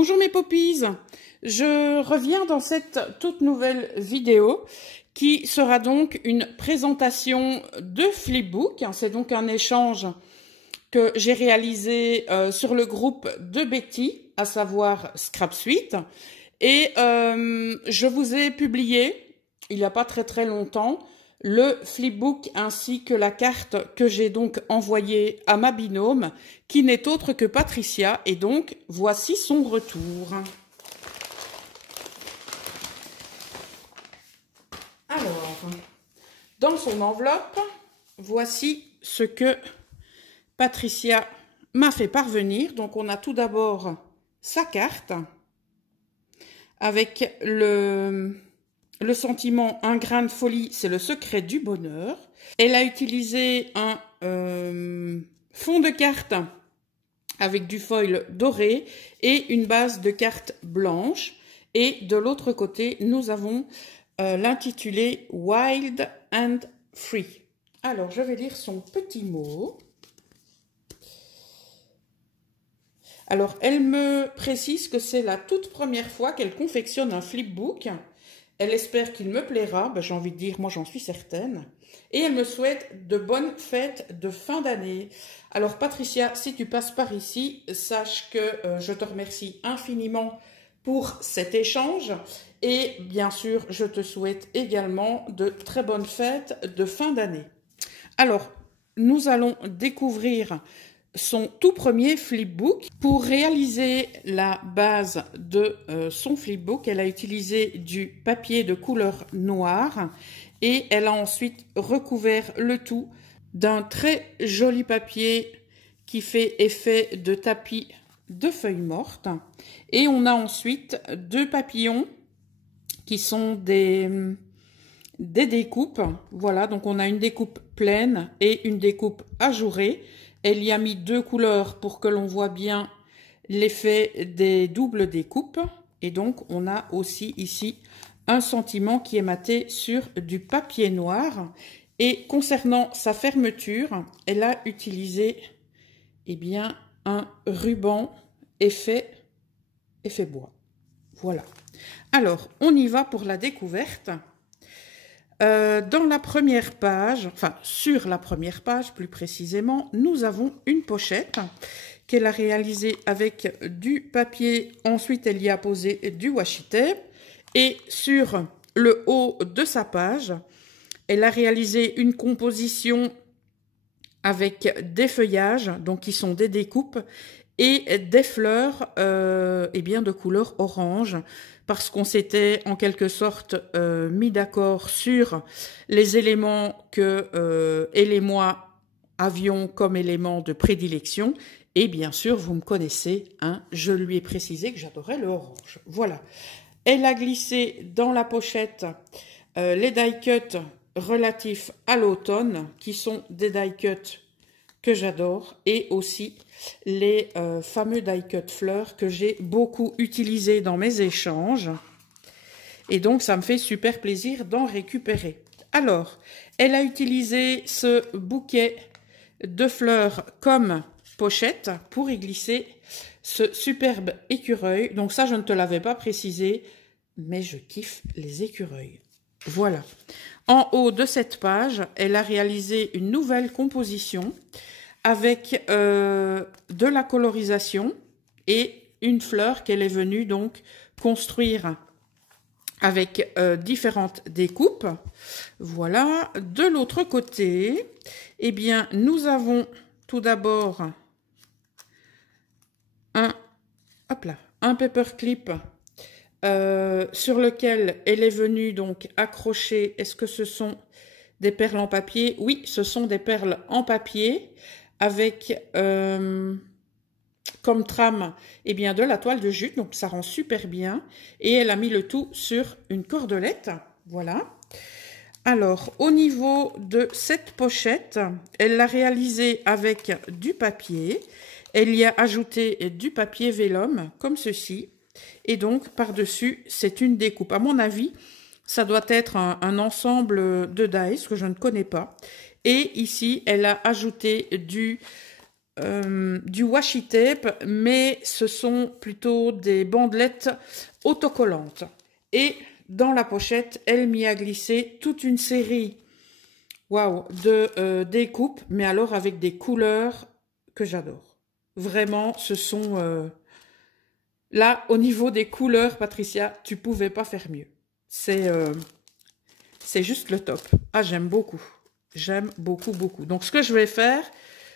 Bonjour mes poppies, je reviens dans cette toute nouvelle vidéo qui sera donc une présentation de Flipbook. C'est donc un échange que j'ai réalisé sur le groupe de Betty, à savoir Scrap Suite. Et je vous ai publié, il n'y a pas très longtemps, le flipbook ainsi que la carte que j'ai donc envoyée à ma binôme, qui n'est autre que Patricia, et donc voici son retour. Alors, dans son enveloppe, voici ce que Patricia m'a fait parvenir. Donc on a tout d'abord sa carte, avec le sentiment, un grain de folie, c'est le secret du bonheur. Elle a utilisé un fond de carte avec du foil doré et une base de carte blanche. Et de l'autre côté, nous avons l'intitulé Wild and Free. Alors, je vais lire son petit mot. Alors, elle me précise que c'est la toute première fois qu'elle confectionne un flipbook. Elle espère qu'il me plaira, ben, j'ai envie de dire, moi j'en suis certaine. Et elle me souhaite de bonnes fêtes de fin d'année. Alors Patricia, si tu passes par ici, sache que je te remercie infiniment pour cet échange. Et bien sûr, je te souhaite également de très bonnes fêtes de fin d'année. Alors, nous allons découvrir son tout premier flipbook. Pour réaliser la base de son flipbook, elle a utilisé du papier de couleur noire et elle a ensuite recouvert le tout d'un très joli papier qui fait effet de tapis de feuilles mortes. Et on a ensuite deux papillons qui sont des découpes. Voilà, donc on a une découpe pleine et une découpe ajourée. Elle y a mis deux couleurs pour que l'on voit bien l'effet des doubles découpes. Et donc, on a aussi ici un sentiment qui est maté sur du papier noir. Et concernant sa fermeture, elle a utilisé bien, un ruban effet bois. Voilà. Alors, on y va pour la découverte. Dans la première page, enfin sur la première page plus précisément, nous avons une pochette qu'elle a réalisée avec du papier. Ensuite, elle y a posé du washi tape. Et sur le haut de sa page, elle a réalisé une composition avec des feuillages, donc qui sont des découpes, et des fleurs bien de couleur orange, parce qu'on s'était en quelque sorte mis d'accord sur les éléments que elle et moi avions comme éléments de prédilection. Et bien sûr, vous me connaissez, hein, je lui ai précisé que j'adorais le orange. Voilà. Elle a glissé dans la pochette les die-cuts relatifs à l'automne, qui sont des die-cuts que j'adore, et aussi les fameux die-cut fleurs que j'ai beaucoup utilisés dans mes échanges. Et donc, ça me fait super plaisir d'en récupérer. Alors, elle a utilisé ce bouquet de fleurs comme pochette pour y glisser ce superbe écureuil. Donc ça, je ne te l'avais pas précisé, mais je kiffe les écureuils. Voilà. En haut de cette page, elle a réalisé une nouvelle composition avec de la colorisation et une fleur qu'elle est venue donc construire avec différentes découpes. Voilà. De l'autre côté, eh bien, nous avons tout d'abord un paperclip sur lequel elle est venue donc accrocher. Est-ce que ce sont des perles en papier? Oui, ce sont des perles en papier avec comme trame bien, de la toile de jute, donc ça rend super bien. Et elle a mis le tout sur une cordelette. Voilà. Alors, au niveau de cette pochette, elle l'a réalisée avec du papier. Elle y a ajouté du papier vélum, comme ceci. Et donc, par-dessus, c'est une découpe. À mon avis, ça doit être un ensemble de dies que je ne connais pas. Et ici, elle a ajouté du du washi tape, mais ce sont plutôt des bandelettes autocollantes. Et dans la pochette, elle m'y a glissé toute une série de découpes, mais alors avec des couleurs que j'adore. Vraiment, ce sont... là, au niveau des couleurs, Patricia, tu pouvais pas faire mieux. C'est juste le top. Ah, j'aime beaucoup. J'aime beaucoup, beaucoup. Donc, ce que je vais faire,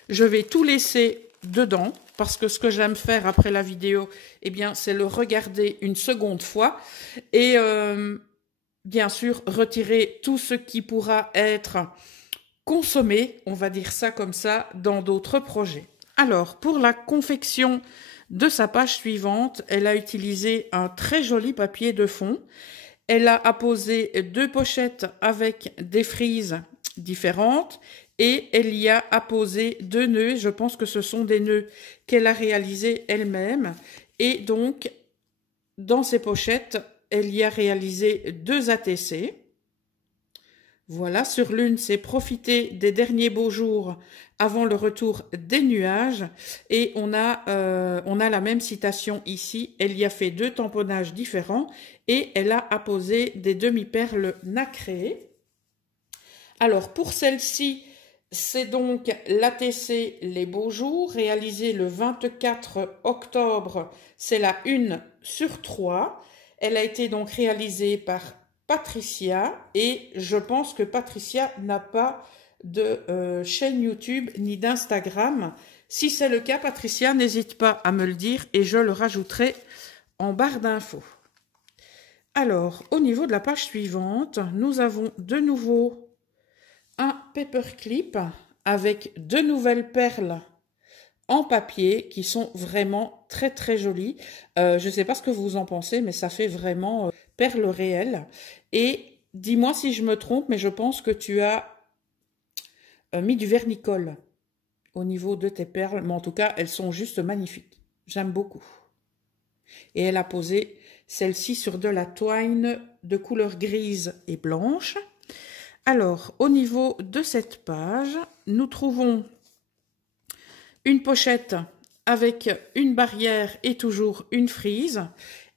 je vais tout laisser dedans, parce que ce que j'aime faire après la vidéo, eh bien, c'est le regarder une seconde fois. Et bien sûr, retirer tout ce qui pourra être consommé, on va dire ça comme ça, dans d'autres projets. Alors, pour la confection de sa page suivante, elle a utilisé un très joli papier de fond. Elle a apposé 2 pochettes avec des frises différentes et elle y a apposé 2 nœuds. Je pense que ce sont des nœuds qu'elle a réalisés elle-même. Et donc, dans ces pochettes, elle y a réalisé 2 ATC. Voilà, sur l'une, c'est profiter des derniers beaux jours avant le retour des nuages. Et on a la même citation ici. Elle y a fait 2 tamponnages différents et elle a apposé des demi-perles nacrées. Alors, pour celle-ci, c'est donc l'ATC Les Beaux Jours, réalisée le 24 octobre. C'est la 1 sur 3. Elle a été donc réalisée par Patricia et je pense que Patricia n'a pas de chaîne YouTube ni d'Instagram. Si c'est le cas, Patricia, n'hésite pas à me le dire et je le rajouterai en barre d'infos. Alors, au niveau de la page suivante, nous avons de nouveau un paperclip avec 2 nouvelles perles en papier qui sont vraiment très très jolies. Je ne sais pas ce que vous en pensez, mais ça fait vraiment perles réelles. Et dis-moi si je me trompe, mais je pense que tu as mis du vernicole au niveau de tes perles. Mais en tout cas, elles sont juste magnifiques. J'aime beaucoup. Et elle a posé celle-ci sur de la twine de couleur grise et blanche. Alors, au niveau de cette page, nous trouvons une pochette avec une barrière et toujours une frise.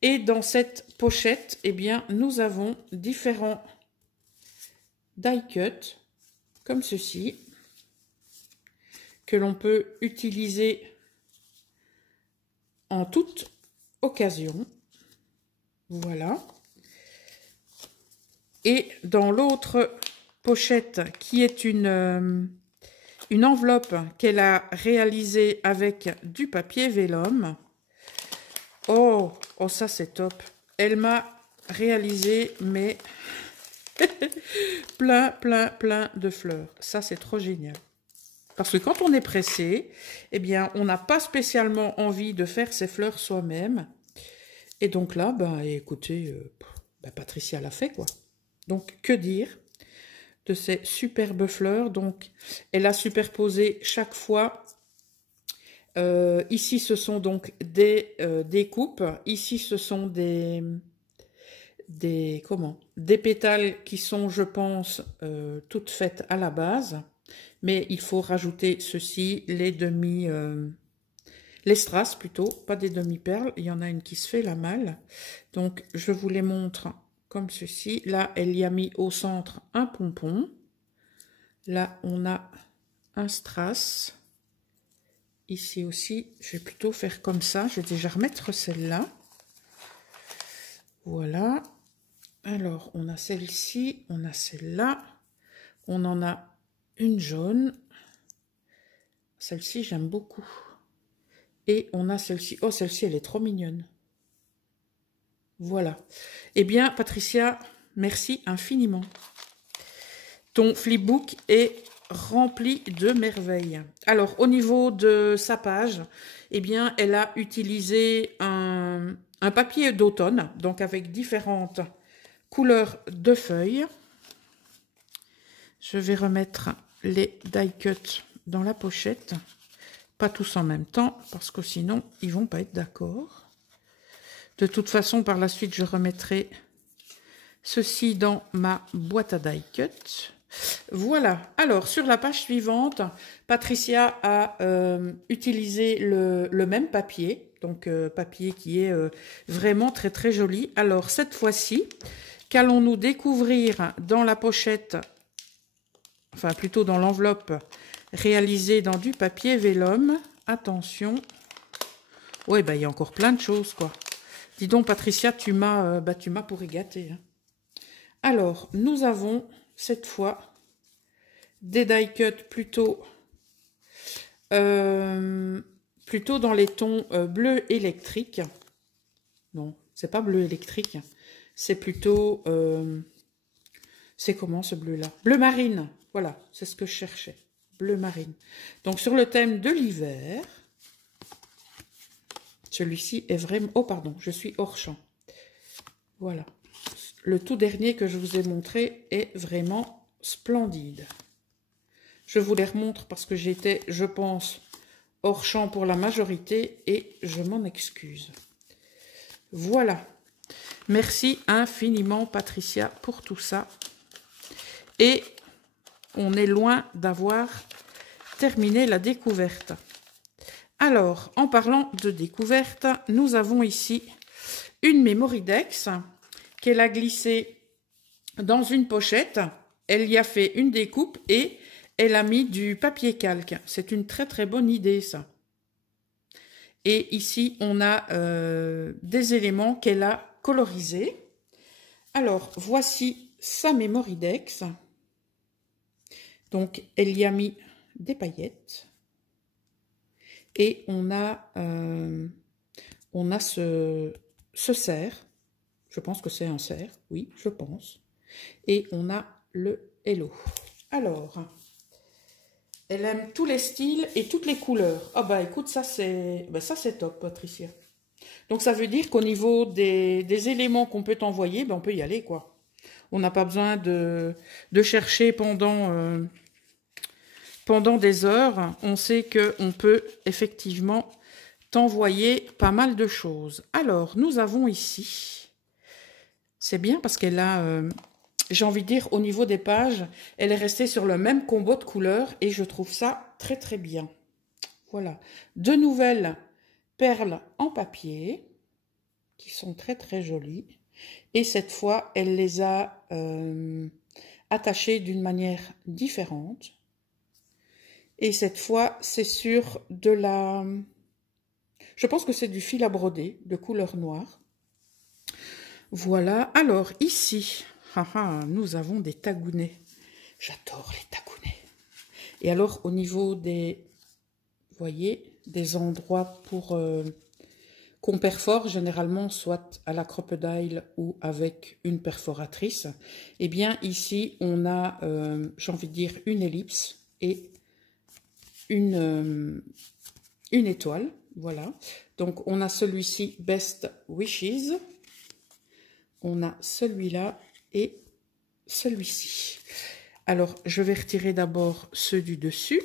Et dans cette pochette, eh bien, nous avons différents die cuts, comme ceci, que l'on peut utiliser en toute occasion. Voilà. Et dans l'autre pochette, qui est une enveloppe qu'elle a réalisée avec du papier vélum. Oh, ça c'est top. Elle m'a réalisé, mais plein de fleurs. Ça c'est trop génial. Parce que quand on est pressé, eh bien, on n'a pas spécialement envie de faire ses fleurs soi-même. Et donc là, bah, écoutez, Patricia l'a fait, quoi. Donc, que dire de ces superbes fleurs? Donc, elle a superposé chaque fois. Ici, ce sont donc des coupes. Ici, ce sont des pétales qui sont, je pense, toutes faites à la base. Mais il faut rajouter ceci, les strass plutôt, pas des demi-perles. Il y en a une qui se fait la malle. Donc, je vous les montre comme ceci. Là, elle y a mis au centre un pompon. Là, on a un strass. Ici aussi, je vais plutôt faire comme ça. Je vais déjà remettre celle-là. Voilà. Alors, on a celle-ci, on a celle-là. On en a une jaune. Celle-ci, j'aime beaucoup. Et on a celle-ci. Oh, celle-ci, elle est trop mignonne. Voilà. Eh bien, Patricia, merci infiniment. Ton flipbook est rempli de merveilles. Alors, au niveau de sa page, eh bien, elle a utilisé un papier d'automne, donc avec différentes couleurs de feuilles. Je vais remettre les die cuts dans la pochette. Pas tous en même temps, parce que sinon, ils vont pas être d'accord. De toute façon, par la suite, je remettrai ceci dans ma boîte à die cut. Voilà. Alors, sur la page suivante, Patricia a utilisé le même papier. Donc, papier qui est vraiment très, très joli. Alors, cette fois-ci, qu'allons-nous découvrir dans la pochette, enfin, plutôt dans l'enveloppe réalisée dans du papier vélum? Attention. Ouais, bah, il y a encore plein de choses, quoi. Dis donc, Patricia, tu m'as pourri gâté, hein. Alors, nous avons, cette fois, des die cuts plutôt dans les tons bleu électrique. Non, c'est pas bleu électrique. C'est plutôt... c'est comment ce bleu-là? Bleu marine. Voilà, c'est ce que je cherchais. Bleu marine. Donc, sur le thème de l'hiver... Celui-ci est vraiment... Oh, pardon, je suis hors champ. Voilà. Le tout dernier que je vous ai montré est vraiment splendide. Je vous les remontre parce que j'étais, je pense, hors champ pour la majorité et je m'en excuse. Voilà. Merci infiniment, Patricia, pour tout ça. Et on est loin d'avoir terminé la découverte. Alors, en parlant de découverte, nous avons ici une Mémoridex qu'elle a glissée dans une pochette. Elle y a fait une découpe et elle a mis du papier calque. C'est une très très bonne idée, ça. Et ici, on a des éléments qu'elle a colorisés. Alors, voici sa Mémoridex. Donc, elle y a mis des paillettes. Et on a ce cerf. Je pense que c'est un cerf. Oui, je pense. Et on a le hello. Alors, elle aime tous les styles et toutes les couleurs. Ah bah écoute, ça c'est top, Patricia. Donc ça veut dire qu'au niveau des éléments qu'on peut envoyer, ben, on peut y aller, quoi. On n'a pas besoin de chercher pendant des heures. On sait qu'on peut effectivement t'envoyer pas mal de choses. Alors, nous avons ici, c'est bien parce qu'elle a, j'ai envie de dire, au niveau des pages, elle est restée sur le même combo de couleurs et je trouve ça très très bien. Voilà, de nouvelles perles en papier qui sont très très jolies. Et cette fois, elle les a attachées d'une manière différente. Et cette fois, c'est sur de la... Je pense que c'est du fil à broder de couleur noire. Voilà. Alors, ici, nous avons des tagounets. J'adore les tagounets. Et alors, au niveau des... Vous voyez, des endroits pour... qu'on perfore généralement, soit à la crocodile ou avec une perforatrice. Eh bien, ici, on a, j'ai envie de dire, une ellipse et une étoile, voilà. Donc, on a celui-ci, Best Wishes. On a celui-là et celui-ci. Alors, je vais retirer d'abord ceux du dessus.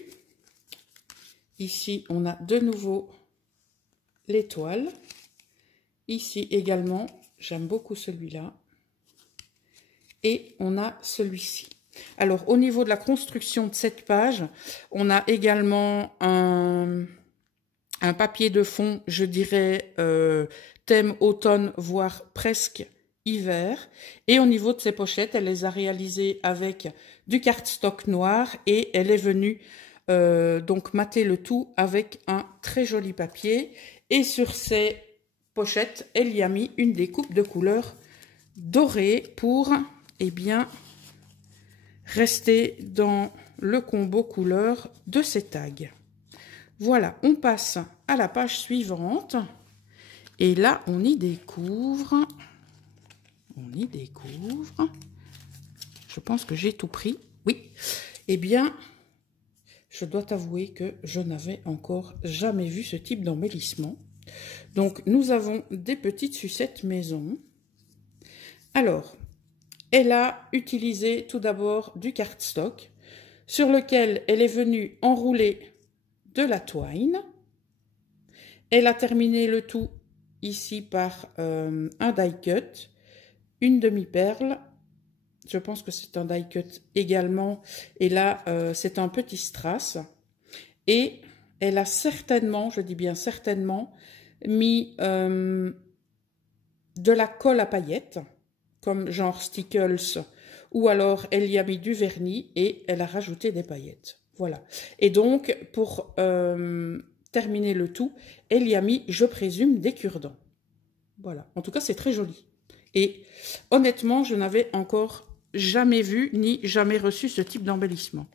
Ici, on a de nouveau l'étoile. Ici également, j'aime beaucoup celui-là. Et on a celui-ci. Alors, au niveau de la construction de cette page, on a également un papier de fond, je dirais, thème automne, voire presque hiver. Et au niveau de ces pochettes, elle les a réalisées avec du cardstock noir et elle est venue donc mater le tout avec un très joli papier. Et sur ces pochettes, elle y a mis une découpe de couleur dorée pour, eh bien, rester dans le combo couleur de ces tags. Voilà, on passe à la page suivante. Et là, on y découvre. Je pense que j'ai tout pris. Oui. Eh bien, je dois t'avouer que je n'avais encore jamais vu ce type d'embellissement. Donc, nous avons des petites sucettes maison. Alors, elle a utilisé tout d'abord du cardstock sur lequel elle est venue enrouler de la twine. Elle a terminé le tout ici par un die cut, une demi-perle Je pense que c'est un die cut également. Et là, c'est un petit strass. Et elle a certainement, je dis bien certainement, mis de la colle à paillettes, comme genre Stickles, ou alors elle y a mis du vernis et elle a rajouté des paillettes. Voilà. Et donc, pour terminer le tout, elle y a mis, je présume, des cure-dents. Voilà. En tout cas, c'est très joli. Et honnêtement, je n'avais encore jamais vu ni jamais reçu ce type d'embellissement.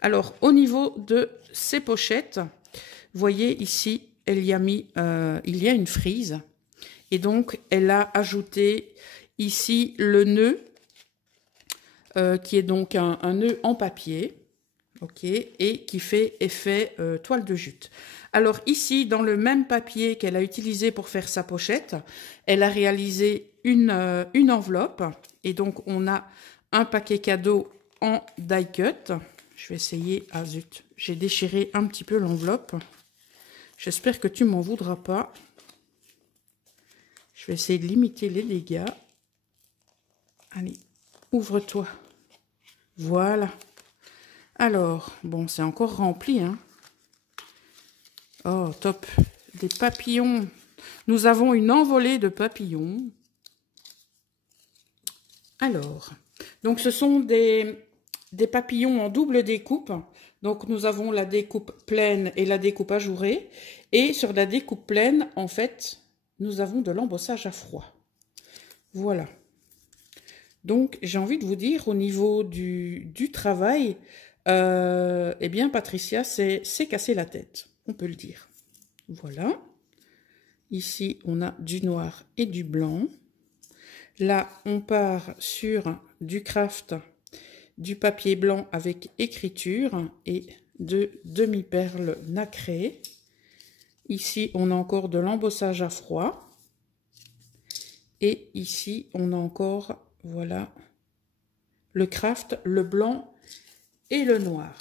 Alors, au niveau de ces pochettes, vous voyez ici, elle y a mis, il y a une frise. Et donc, elle a ajouté ici le nœud, qui est donc un nœud en papier, ok, et qui fait effet toile de jute. Alors ici, dans le même papier qu'elle a utilisé pour faire sa pochette, elle a réalisé une enveloppe. Et donc, on a un paquet cadeau en die cut. Je vais essayer, ah zut, j'ai déchiré un petit peu l'enveloppe. J'espère que tu m'en voudras pas. Je vais essayer de limiter les dégâts. Allez, ouvre-toi. Voilà. Alors, bon, c'est encore rempli, hein. Oh, top. Des papillons. Nous avons une envolée de papillons. Alors, donc ce sont des papillons en double découpe. Donc, nous avons la découpe pleine et la découpe ajourée. Et sur la découpe pleine, en fait, nous avons de l'embossage à froid. Voilà. Donc, j'ai envie de vous dire, au niveau du travail, eh bien, Patricia s'est cassé la tête, on peut le dire. Voilà. Ici, on a du noir et du blanc. Là, on part sur du craft, du papier blanc avec écriture et de demi-perles nacrées. Ici, on a encore de l'embossage à froid. Et ici, on a encore, voilà, le craft, le blanc et le noir.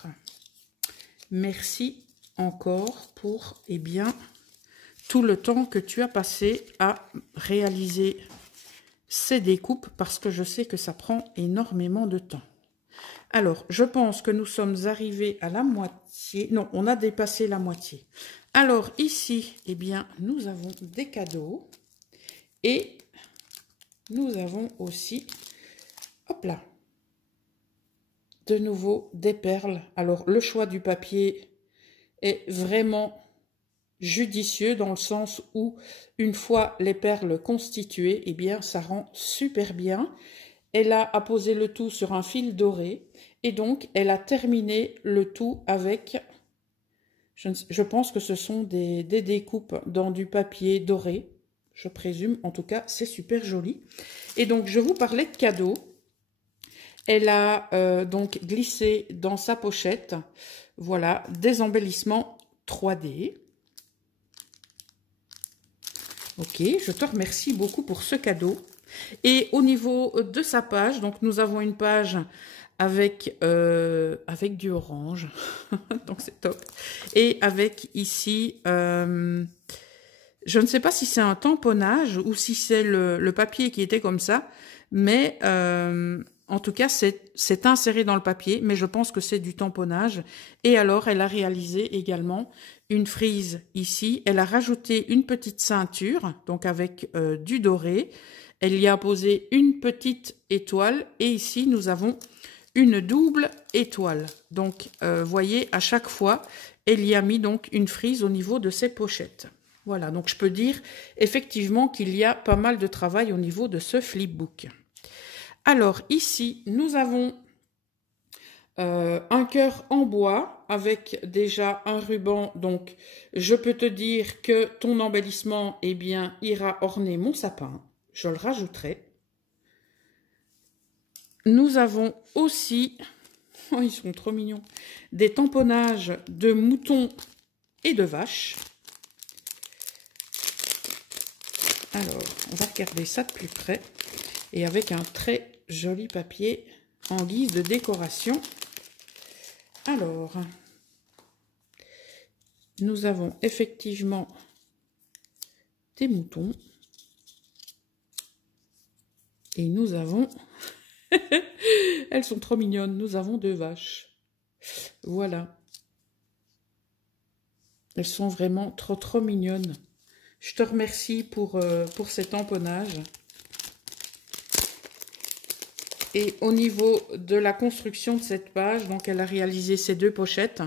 Merci encore pour, eh bien, tout le temps que tu as passé à réaliser ces découpes, parce que je sais que ça prend énormément de temps. Alors, je pense que nous sommes arrivés à la moitié. Non, on a dépassé la moitié. Alors, ici, eh bien, nous avons des cadeaux. Et nous avons aussi, hop là, de nouveau des perles. Alors, le choix du papier est vraiment judicieux dans le sens où, une fois les perles constituées, eh bien, ça rend super bien. Elle a apposé le tout sur un fil doré et donc, elle a terminé le tout avec, je pense que ce sont des découpes dans du papier doré. Je présume, en tout cas, c'est super joli. Et donc, je vous parlais de cadeaux. Elle a donc glissé dans sa pochette, voilà, des embellissements 3D. Ok, je te remercie beaucoup pour ce cadeau. Et au niveau de sa page, donc nous avons une page avec du orange, donc c'est top. Et avec ici, je ne sais pas si c'est un tamponnage ou si c'est le papier qui était comme ça, mais en tout cas, c'est inséré dans le papier, mais je pense que c'est du tamponnage. Et alors, elle a réalisé également une frise ici. Elle a rajouté une petite ceinture, donc avec du doré. Elle y a posé une petite étoile. Et ici, nous avons une double étoile. Donc, voyez, à chaque fois, elle y a mis donc une frise au niveau de ses pochettes. Voilà, donc je peux dire effectivement qu'il y a pas mal de travail au niveau de ce flipbook. Alors ici, nous avons un cœur en bois avec déjà un ruban. Donc, je peux te dire que ton embellissement, eh bien, ira orner mon sapin. Je le rajouterai. Nous avons aussi, oh, ils sont trop mignons, des tamponnages de moutons et de vaches. Alors, on va regarder ça de plus près. Et avec un très joli papier en guise de décoration. Alors, nous avons effectivement des moutons. Et nous avons Elles sont trop mignonnes. Nous avons 2 vaches. Voilà. Elles sont vraiment trop mignonnes. Je te remercie pour cet emponnage. Et au niveau de la construction de cette page, donc elle a réalisé ces 2 pochettes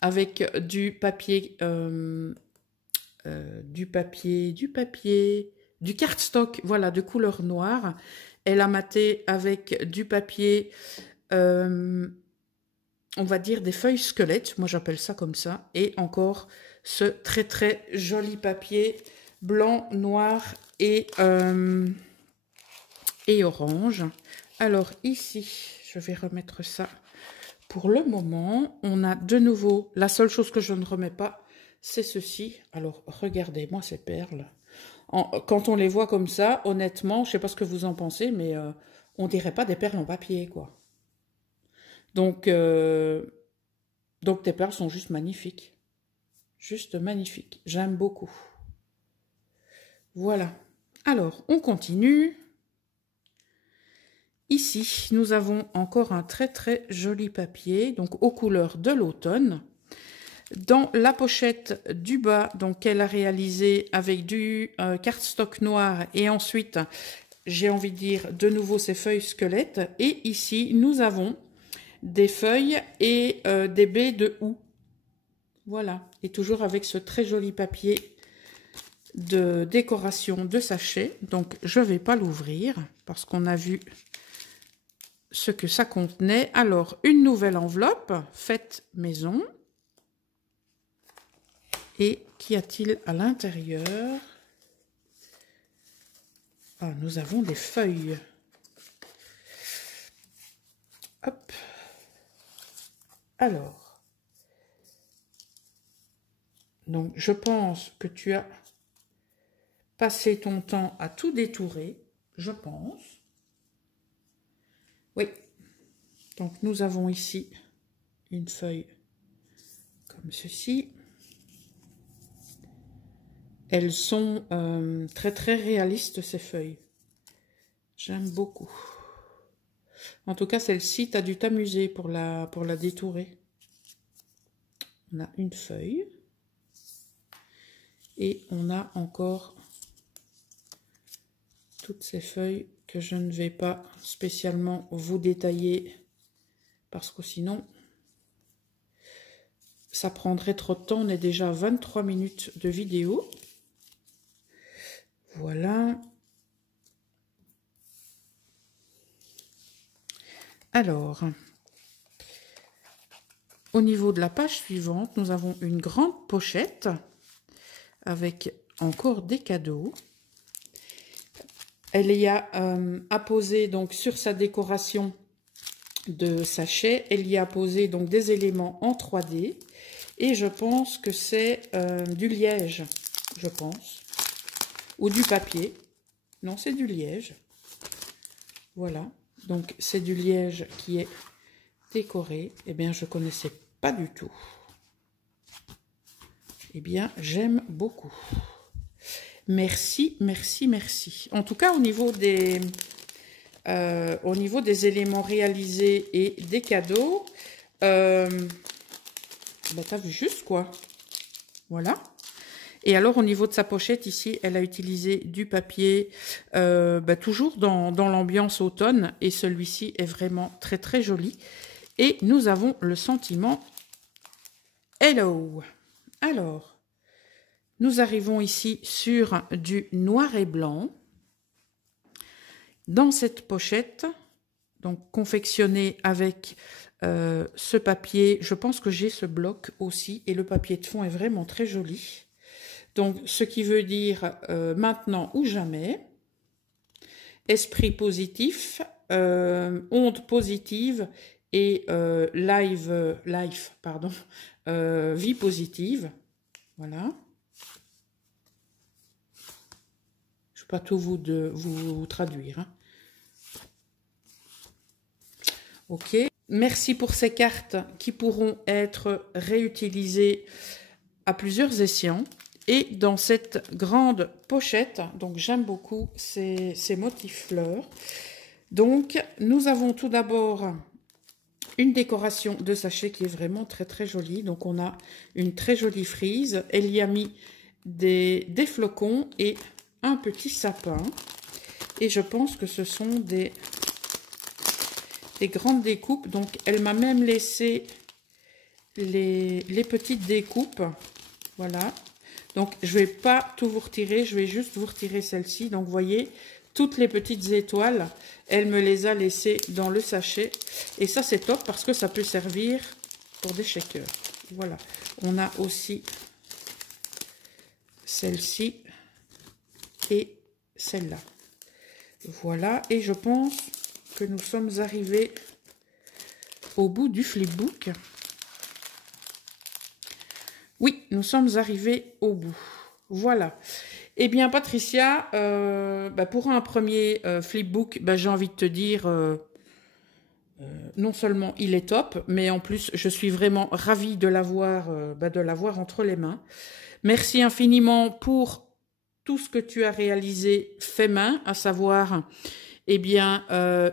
avec du cardstock, voilà, de couleur noire. Elle a maté avec du papier, on va dire des feuilles squelettes, moi j'appelle ça comme ça, et encore ce très joli papier blanc, noir et orange. Alors ici, je vais remettre ça pour le moment. On a de nouveau, la seule chose que je ne remets pas, c'est ceci. Alors regardez-moi ces perles. Quand on les voit comme ça, honnêtement, je ne sais pas ce que vous en pensez, mais on dirait pas des perles en papier, quoi. Donc tes perles sont juste magnifiques. Juste magnifiques. J'aime beaucoup. Voilà. Alors, on continue. Ici, nous avons encore un très joli papier, donc aux couleurs de l'automne. Dans la pochette du bas, donc qu'elle a réalisé avec du cardstock noir et ensuite, j'ai envie de dire, de nouveau ces feuilles squelettes. Et ici, nous avons des feuilles et des baies de houx. Voilà, et toujours avec ce très joli papier de décoration de sachet. Donc, je ne vais pas l'ouvrir parce qu'on a vu ce que ça contenait. Alors, une nouvelle enveloppe faite maison. Et qu'y a-t-il à l'intérieur? Ah, nous avons des feuilles. Hop. Alors. Donc, je pense que tu as passé ton temps à tout détourer. Je pense. Oui. Donc, nous avons ici une feuille comme ceci. Elles sont très réalistes, ces feuilles. J'aime beaucoup. En tout cas, celle-ci, tu as dû t'amuser pour la détourer. On a une feuille. Et on a encore toutes ces feuilles que je ne vais pas spécialement vous détailler parce que sinon ça prendrait trop de temps. On est déjà à 23 minutes de vidéo. Voilà. Alors, au niveau de la page suivante, nous avons une grande pochette avec encore des cadeaux. Elle y a apposé donc sur sa décoration de sachet, elle y a posé donc des éléments en 3D et je pense que c'est du liège, je pense, ou du papier. Non, c'est du liège. Voilà, donc c'est du liège qui est décoré. Eh bien, je connaissais pas du tout. Eh bien, j'aime beaucoup. Merci. En tout cas, au niveau des éléments réalisés et des cadeaux, bah, t'as vu juste quoi. Voilà. Et alors, au niveau de sa pochette, ici, elle a utilisé du papier, bah, toujours dans l'ambiance automne. Et celui-ci est vraiment très joli. Et nous avons le sentiment Hello. Alors, nous arrivons ici sur du noir et blanc. Dans cette pochette, donc confectionnée avec ce papier, je pense que j'ai ce bloc aussi. Et le papier de fond est vraiment très joli. Donc, ce qui veut dire maintenant ou jamais. Esprit positif, onde positive et vie positive. Voilà. Je ne vais pas tout vous traduire. Hein. Ok. Merci pour ces cartes qui pourront être réutilisées à plusieurs escients. Et dans cette grande pochette, donc j'aime beaucoup ces motifs fleurs. Donc, nous avons tout d'abord une décoration de sachet qui est vraiment très très jolie. Donc, on a une très jolie frise. Elle y a mis des flocons et un petit sapin. Et je pense que ce sont des grandes découpes. Donc, elle m'a même laissé les petites découpes. Voilà. Donc, je ne vais pas tout vous retirer. Je vais juste vous retirer celle-ci. Donc, vous voyez, toutes les petites étoiles, elle me les a laissées dans le sachet. Et ça, c'est top parce que ça peut servir pour des shakers. Voilà. On a aussi celle-ci et celle-là. Voilà. Et je pense que nous sommes arrivés au bout du flipbook. Oui, nous sommes arrivés au bout. Voilà. Eh bien, Patricia, pour un premier flipbook, j'ai envie de te dire, non seulement il est top, mais en plus, je suis vraiment ravie de l'avoir entre les mains. Merci infiniment pour tout ce que tu as réalisé fait main, à savoir, eh bien,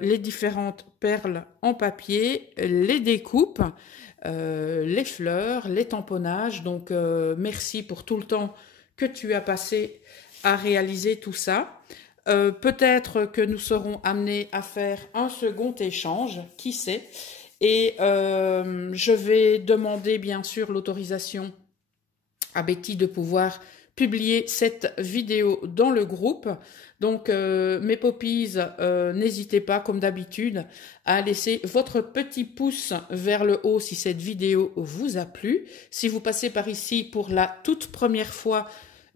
les différentes perles en papier, les découpes, les fleurs, les tamponnages. Donc, merci pour tout le temps que tu as passé à réaliser tout ça. Peut-être que nous serons amenés à faire un second échange, qui sait. Et je vais demander bien sûr l'autorisation à Betty de pouvoir publier cette vidéo dans le groupe. Donc, mes poppies, n'hésitez pas, comme d'habitude, à laisser votre petit pouce vers le haut si cette vidéo vous a plu. Si vous passez par ici pour la toute première fois,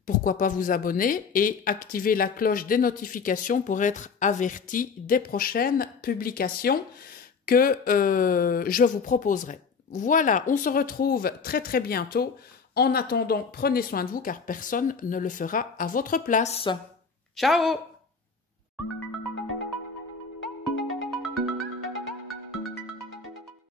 pourquoi pas vous abonner et activer la cloche des notifications pour être averti des prochaines publications que je vous proposerai. Voilà, on se retrouve très très bientôt. En attendant, prenez soin de vous car personne ne le fera à votre place. Ciao!